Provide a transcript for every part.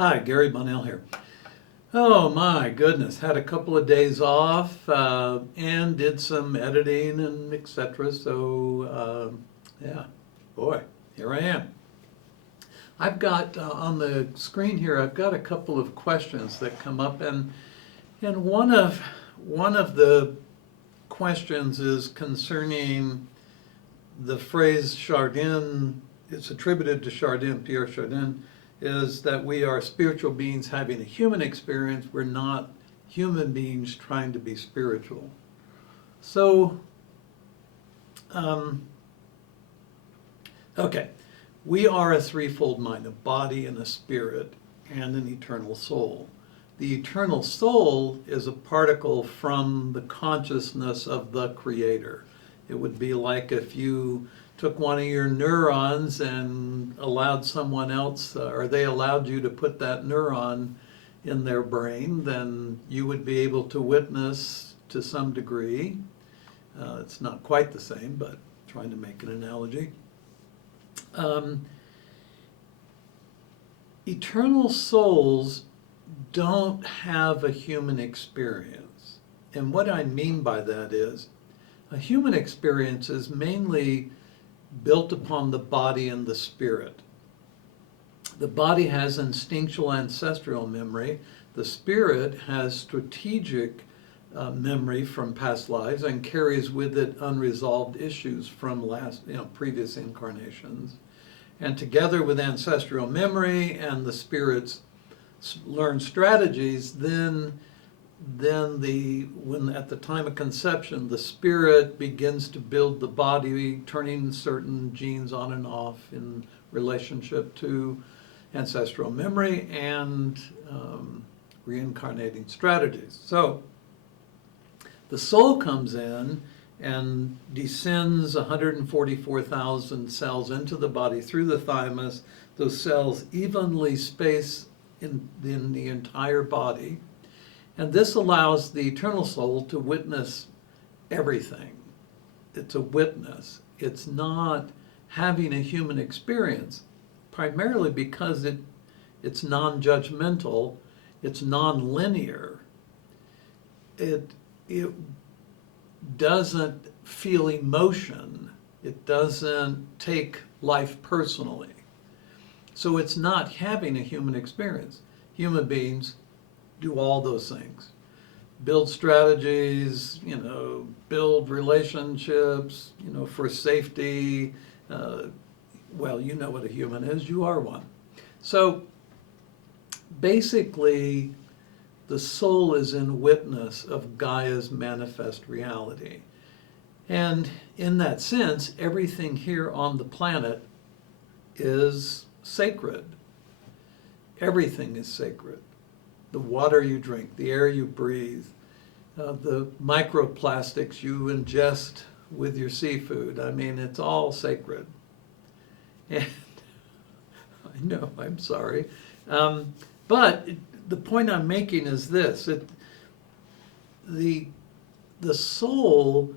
Hi, Gary Bonnell here. Oh my goodness, had a couple of days off and did some editing and etc. Yeah, boy, here I am. I've got on the screen here, I've got a couple of questions that come up, and one of the questions is concerning the phrase Chardin. It's attributed to Chardin, Pierre Chardin, is that we are spiritual beings having a human experience. We're not human beings trying to be spiritual. So, um, okay, we are a threefold mind, a body and a spirit and an eternal soul. The eternal soul is a particle from the consciousness of the Creator. It would be like if you took one of your neurons and allowed someone else, or they allowed you to put that neuron in their brain, then you would be able to witness to some degree. It's not quite the same, but trying to make an analogy. Eternal souls don't have a human experience. And what I mean by that is, a human experience is mainly built upon the body and the spirit. The body has instinctual ancestral memory. The spirit has strategic memory from past lives and carries with it unresolved issues from previous incarnations. And together with ancestral memory and the spirit's learned strategies, then when at the time of conception, the spirit begins to build the body, turning certain genes on and off in relationship to ancestral memory and reincarnating strategies. So the soul comes in and descends 144,000 cells into the body through the thymus. Those cells evenly space in the entire body. And this allows the eternal soul to witness everything. It's a witness. It's not having a human experience, primarily because it's non-judgmental, it's non-linear. It doesn't feel emotion. It doesn't take life personally. So it's not having a human experience. Human beings do all those things. Build strategies, build relationships, for safety. Well, you know what a human is, you are one. So basically, the soul is in witness of Gaia's manifest reality. And in that sense, everything here on the planet is sacred. Everything is sacred. The water you drink, the air you breathe, the microplastics you ingest with your seafood. I mean, it's all sacred. And I know, I'm sorry. But the point I'm making is this. The soul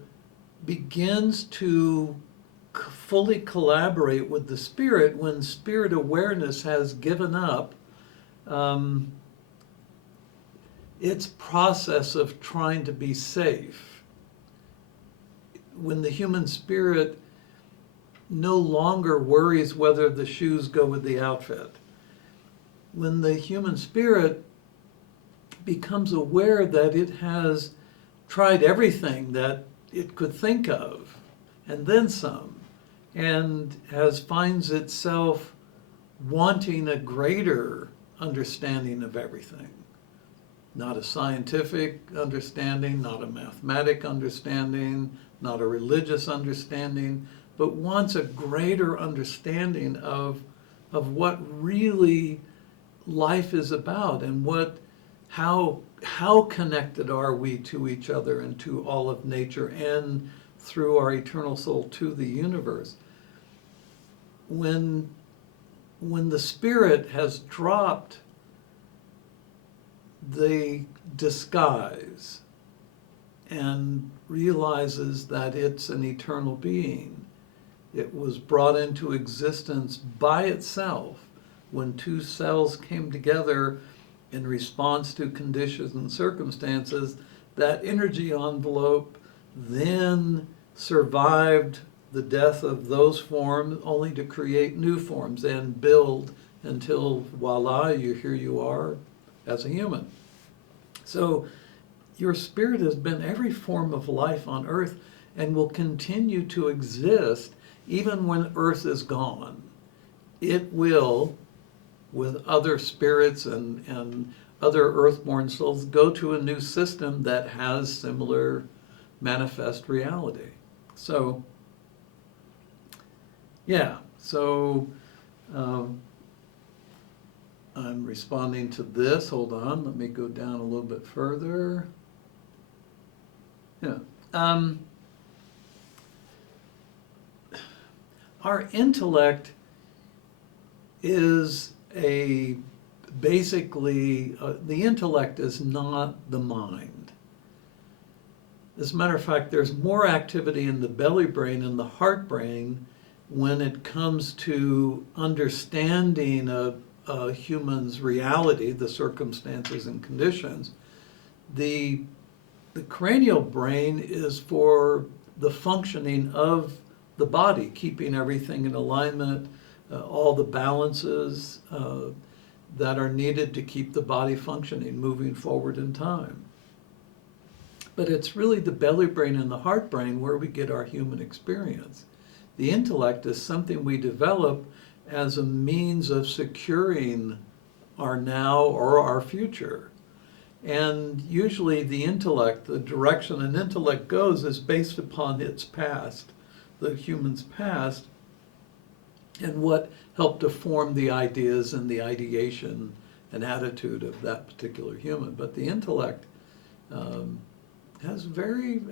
begins to fully collaborate with the spirit when spirit awareness has given up its process of trying to be safe. When the human spirit no longer worries whether the shoes go with the outfit. When the human spirit becomes aware that it has tried everything that it could think of, and then some, and finds itself wanting a greater understanding of everything. Not a scientific understanding, not a mathematic understanding, not a religious understanding, but wants a greater understanding of what really life is about and how connected are we to each other and to all of nature and through our eternal soul to the universe. When the spirit has dropped the disguise and realizes that it's an eternal being, it was brought into existence by itself, when two cells came together in response to conditions and circumstances, that energy envelope then survived the death of those forms only to create new forms and build until voila, here you are as a human. So your spirit has been every form of life on earth and will continue to exist even when earth is gone. It will, with other spirits and other earthborn souls, go to a new system that has similar manifest reality. So, yeah, so I'm responding to this. Hold on, let me go down a little bit further. Yeah. Our intellect is basically, the intellect is not the mind. As a matter of fact, there's more activity in the belly brain and the heart brain when it comes to understanding a human's reality, the circumstances and conditions. The cranial brain is for the functioning of the body, keeping everything in alignment, all the balances that are needed to keep the body functioning, moving forward in time. But it's really the belly brain and the heart brain where we get our human experience. The intellect is something we develop as a means of securing our now or our future. And usually the intellect, the direction an intellect goes, is based upon its past, the human's past, and what helped to form the ideas and the ideation and attitude of that particular human. But the intellect has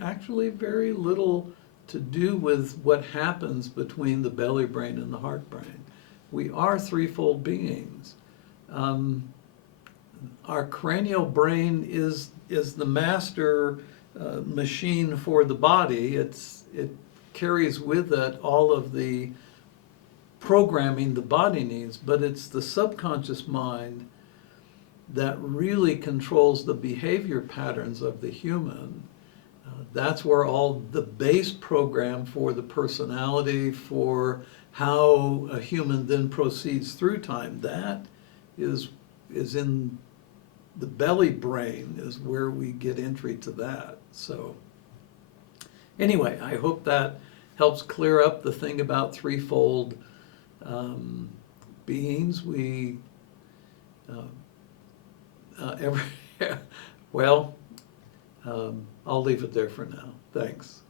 actually very little to do with what happens between the belly brain and the heart brain. We are threefold beings. Our cranial brain is the master machine for the body. It carries with it all of the programming the body needs, but it's the subconscious mind that really controls the behavior patterns of the human. That's where all the base program for the personality, for how a human then proceeds through time, that is in the belly brain, is where we get entry to that. So anyway, I hope that helps clear up the thing about threefold beings. We well, I'll leave it there for now. Thanks.